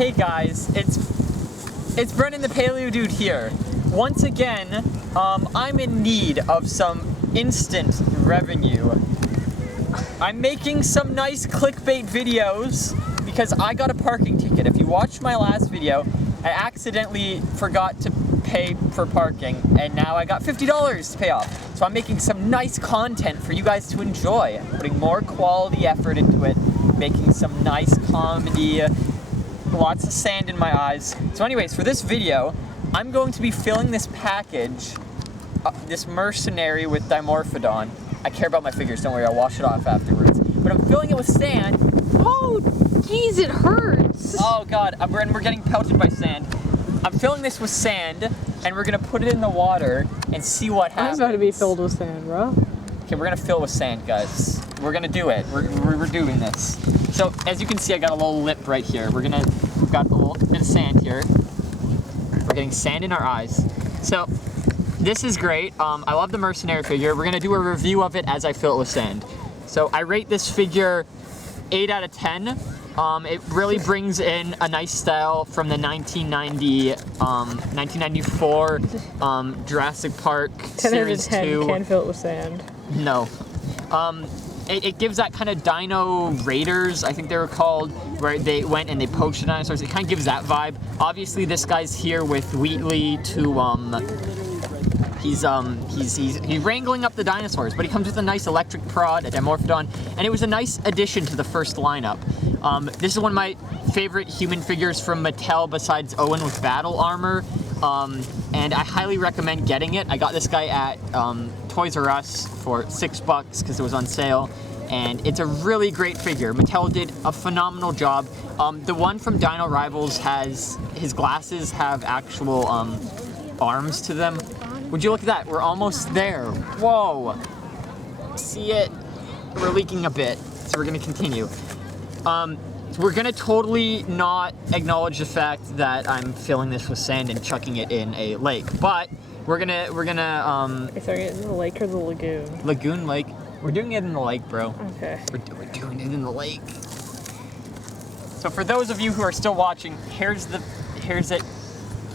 Hey guys, it's Brennan the Paleo Dude here. Once again, I'm in need of some instant revenue. I'm making some nice clickbait videos because I got a parking ticket. If you watched my last video, I accidentally forgot to pay for parking and now I got $50 to pay off. So I'm making some nice content for you guys to enjoy. I'm putting more quality effort into it, making some nice comedy, lots of sand in my eyes. So anyways, for this video, I'm going to be filling this package, this mercenary with dimorphodon. I care about my figures, don't worry, I'll wash it off afterwards. But I'm filling it with sand. Oh, geez, it hurts. Oh God, we're getting pelted by sand. I'm filling this with sand, and we're gonna put it in the water and see what happens. I'm about to be filled with sand, bro. Okay, we're gonna fill it with sand, guys. We're gonna do it. We're doing this. So, as you can see, I got a little lip right here. We've got a little bit of sand here. We're getting sand in our eyes. So, this is great. I love the mercenary figure. We're gonna do a review of it as I fill it with sand. So, I rate this figure 8 out of 10. It really brings in a nice style from the 1994 Jurassic Park Series 2. 10 out of 10, can't fill it with sand. No. It gives that kind of Dino Raiders, I think they were called, where they went and they poached the dinosaurs. It kind of gives that vibe. Obviously, this guy's here with Wheatley to, he's wrangling up the dinosaurs, but he comes with a nice electric prod, a dimorphodon, and it was a nice addition to the first lineup. This is one of my favorite human figures from Mattel besides Owen with battle armor, and I highly recommend getting it. I got this guy at Toys R Us for $6 because it was on sale, and it's a really great figure. Mattel did a phenomenal job. The one from Dinorivals his glasses have actual arms to them. Would you look at that? We're almost there. Whoa. See it? We're leaking a bit, so we're gonna continue. We're gonna totally not acknowledge the fact that I'm filling this with sand and chucking it in a lake, but we're gonna Is it in the lake or the lagoon? Lagoon Lake. We're doing it in the lake, bro. Okay. We're doing it in the lake. So for those of you who are still watching, here's it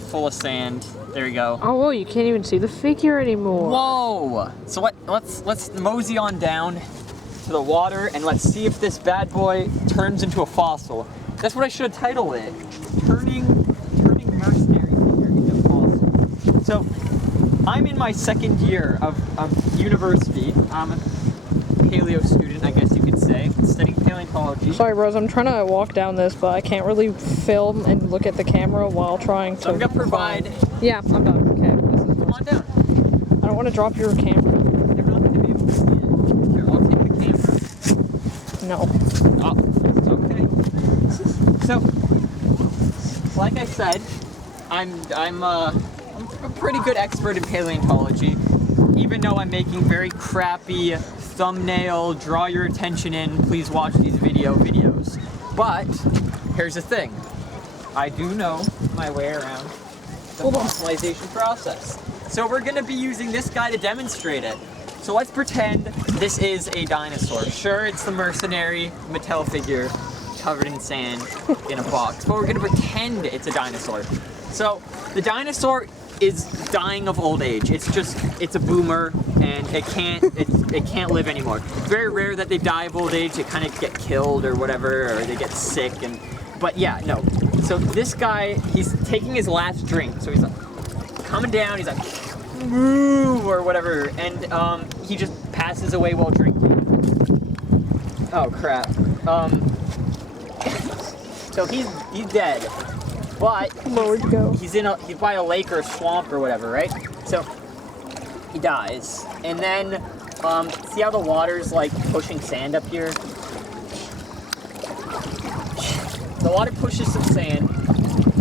full of sand. There you go. Oh, whoa, you can't even see the figure anymore. Whoa! So let's mosey on down to the water and let's see if this bad boy turns into a fossil. That's what I should have titled it. Turning mercenary figure into a fossil. So I'm in my second year of university. I'm a paleo student, I guess you could say, studying paleontology. Sorry, bros, I'm trying to walk down this, but I can't really film and look at the camera while trying to. So I'm gonna provide. Yeah, I'm done. Okay, this is. Come on down. I don't want to drop your camera. They're not gonna be able to see it. Here, I'll take the camera. No. Oh, it's okay. So, like I said, I'm a pretty good expert in paleontology, even though I'm making very crappy thumbnail, draw your attention in, please watch these videos. But here's the thing, I do know my way around the fossilization process. So we're gonna be using this guy to demonstrate it. So let's pretend this is a dinosaur. Sure, it's the mercenary Mattel figure covered in sand in a box, but we're gonna pretend it's a dinosaur. So the dinosaur is dying of old age. It's a boomer and it can't live anymore. It's very rare that they die of old age. They kind of get killed or whatever, or they get sick. But yeah, no. So this guy, he's taking his last drink. So he's like coming down. He's like, woo, or whatever, and he just passes away while drinking. Oh crap. So he's dead. But he's by a lake or a swamp or whatever, right? So he dies, and then see how the water's like pushing sand up here? The water pushes some sand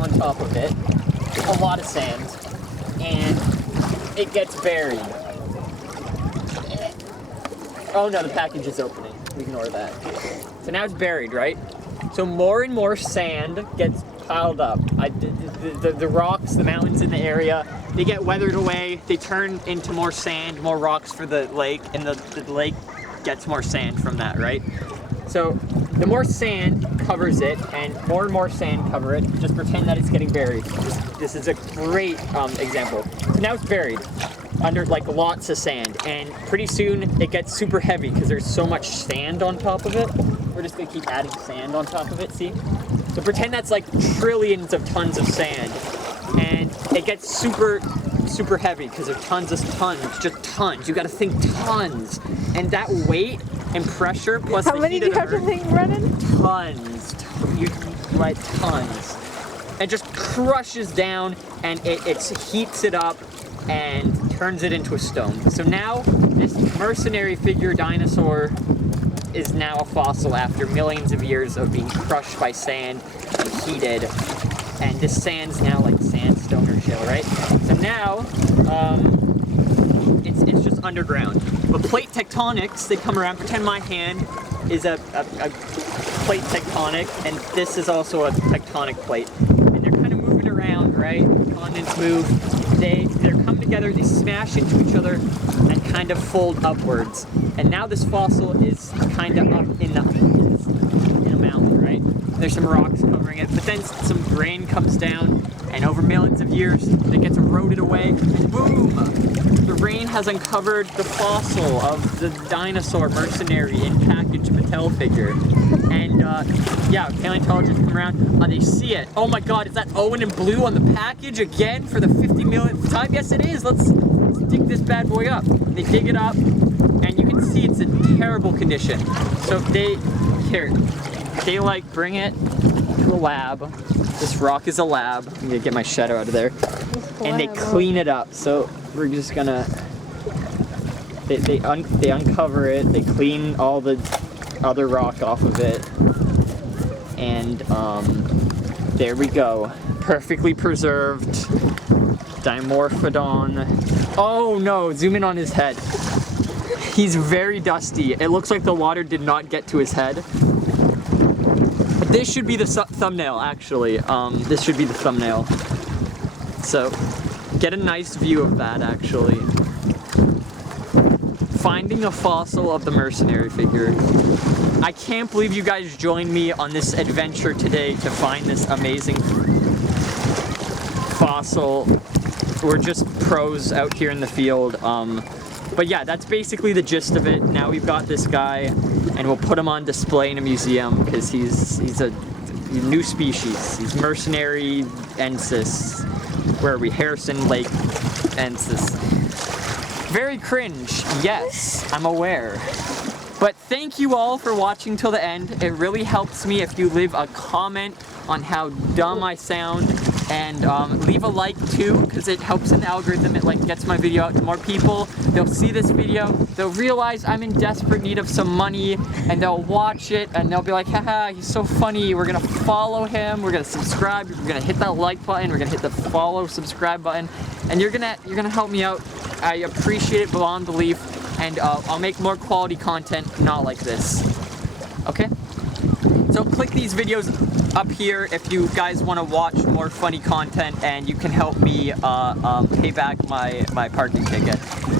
on top of it, a lot of sand, and it gets buried. Oh no, the package is opening. Ignore that. So now it's buried, right? So more and more sand gets piled up. The rocks, the mountains in the area, they get weathered away. They turn into more sand, more rocks for the lake, and the lake gets more sand from that, right? So the more sand covers it, and more sand cover it, just pretend that it's getting buried. This is a great example. So now it's buried under like lots of sand, and pretty soon it gets super heavy because there's so much sand on top of it. We're just gonna keep adding sand on top of it, see? So pretend that's like trillions of tons of sand, and it gets super heavy because there's tons, just tons. You gotta think tons. And that weight and pressure plus How the many heat do of you the have to earth, think, Brennan? tons. You like tons. And just crushes down, and it heats it up and turns it into a stone. So now this mercenary figure dinosaur is now a fossil after millions of years of being crushed by sand and heated. And this sand's now like sandstone or shale, right? So now, it's just underground. But plate tectonics, they come around. Pretend my hand is a plate tectonic, and this is also a tectonic plate. And they're kind of moving around, right? Continents move. They're come together, they smash into each other, and kind of fold upwards. And now this fossil is kind of up in a mountain, right? There's some rocks covering it, but then some grain comes down, and over millions of years, it gets eroded away, and boom! The rain has uncovered the fossil of the dinosaur mercenary in package Mattel figure. And yeah, paleontologists come around, they see it. Oh my god, is that Owen in blue on the package again for the 50 millionth time? Yes, it is. Let's dig this bad boy up. They dig it up, and you can see it's in terrible condition. So they like bring it to a lab. This rock is a lab. I'm gonna get my shadow out of there. And they clean it up. So we're just gonna, they uncover it, they clean all the other rock off of it, and there we go. Perfectly preserved Dimorphodon. Oh no, zoom in on his head. He's very dusty. It looks like the water did not get to his head. This should be the thumbnail, actually. This should be the thumbnail. So, get a nice view of that, actually. Finding a fossil of the mercenary figure. I can't believe you guys joined me on this adventure today to find this amazing fossil. We're just pros out here in the field. But yeah, that's basically the gist of it. Now we've got this guy, and we'll put him on display in a museum because he's a new species. He's mercenary ensis. Where are we? Harrison Lake ensis. Very cringe, yes, I'm aware. But thank you all for watching till the end. It really helps me if you leave a comment on how dumb I sound, and leave a like too, because it helps in the algorithm. It like gets my video out to more people. They'll see this video, they'll realize I'm in desperate need of some money, and they'll watch it, and they'll be like, haha, he's so funny. We're gonna follow him, we're gonna subscribe, we're gonna hit that like button, we're gonna hit the follow, subscribe button, and you're gonna help me out. I appreciate it beyond belief, and I'll make more quality content, not like this. Okay? So click these videos up here if you guys want to watch more funny content, and you can help me pay back my parking ticket.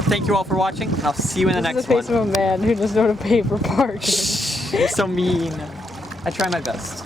Thank you all for watching, and I'll see you in the next one. This is the face of a man who doesn't know how to pay for parking. You're so mean. I try my best.